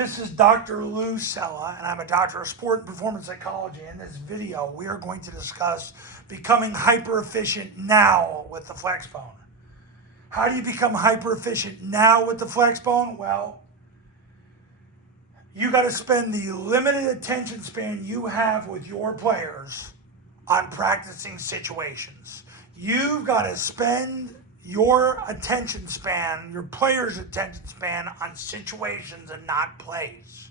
This is Dr. Lou Sella, and I'm a doctor of sport and performance psychology. In this video, we are going to discuss becoming hyper-efficient now with the Flexbone. How do you become hyper-efficient now with the Flexbone? Well, you got to spend the limited attention span you have with your players on practicing situations. You've got to spend your attention span, your player's attention span on situations and not plays.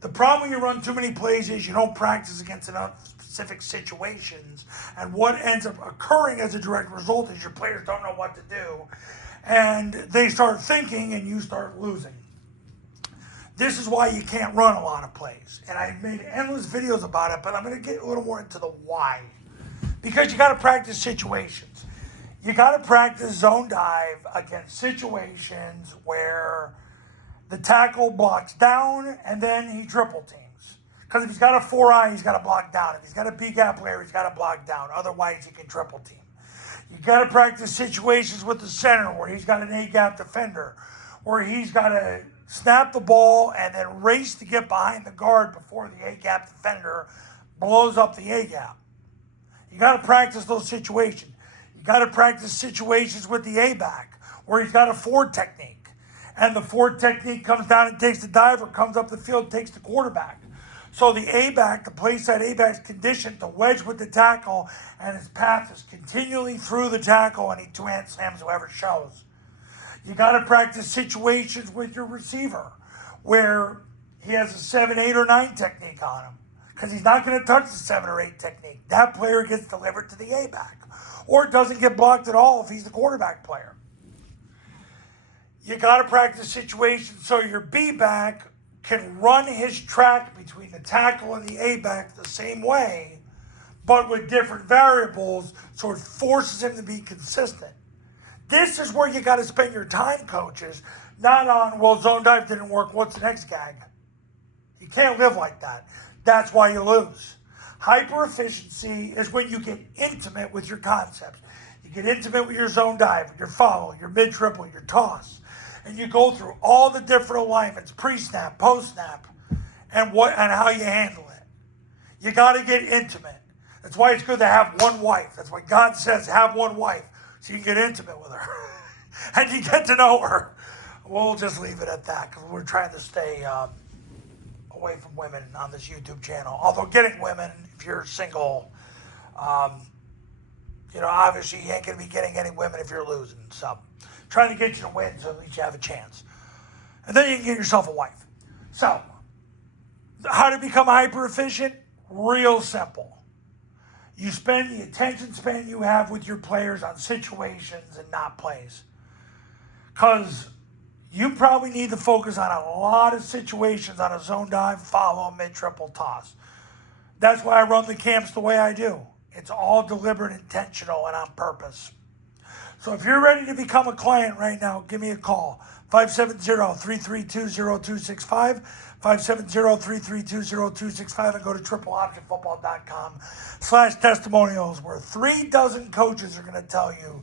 The problem when you run too many plays is you don't practice against enough specific situations, and what ends up occurring as a direct result is your players don't know what to do, and they start thinking and you start losing. This is why you can't run a lot of plays, and I've made endless videos about it, but I'm going to get a little more into the why. Because you got to practice situations. You got to practice zone dive against situations where the tackle blocks down and then he triple teams. Because if he's got a 4-eye, he's got to block down. If he's got a B-gap player, he's got to block down. Otherwise, he can triple team. You got to practice situations with the center where he's got an A-gap defender, where he's got to snap the ball and then race to get behind the guard before the A-gap defender blows up the A-gap. You got to practice those situations. You got to practice situations with the A-back where he's got a forward technique. And the forward technique comes down and takes the diver, comes up the field, takes the quarterback. So the A-back, the play side A-back is conditioned to wedge with the tackle, and his path is continually through the tackle, and he two-hand slams whoever shows. You got to practice situations with your receiver where he has a 7, 8, or 9 technique on him. Because he's not going to touch the 7 or 8 technique. That player gets delivered to the A-back. Or it doesn't get blocked at all if he's the quarterback player. You got to practice situations so your B-back can run his track between the tackle and the A-back the same way, but with different variables, so it forces him to be consistent. This is where you got to spend your time, coaches, not on, well, zone dive didn't work, what's the next gag? You can't live like that. That's why you lose. Hyper-efficiency is when you get intimate with your concepts. You get intimate with your zone dive, your follow, your mid-triple, your toss. And you go through all the different alignments, pre-snap, post-snap, and how you handle it. You got to get intimate. That's why it's good to have one wife. That's why God says have one wife, so you can get intimate with her. And you get to know her. We'll just leave it at that because we're trying to stay away from women on this YouTube channel. Although getting women, if you're single, obviously you ain't going to be getting any women if you're losing. So trying to get you to win so at least you have a chance. And then you can get yourself a wife. So how to become hyper efficient? Real simple. You spend the attention span you have with your players on situations and not plays. Because you probably need to focus on a lot of situations on a zone dive, follow, mid-triple toss. That's why I run the camps the way I do. It's all deliberate, intentional, and on purpose. So if you're ready to become a client right now, give me a call. 570-332-0265, 570-332-0265, and go to tripleoptionfootball.com/testimonials, where 36 coaches are going to tell you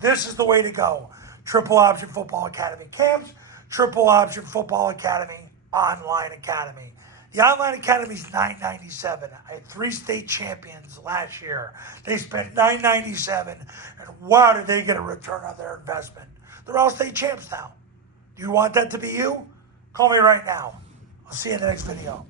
this is the way to go. Triple Option Football Academy camps, Triple Option Football Academy online academy. The online academy is $997. I had 3 state champions last year. They spent $997, and wow, did they get a return on their investment. They're all state champs now. Do you want that to be you? Call me right now. I'll see you in the next video.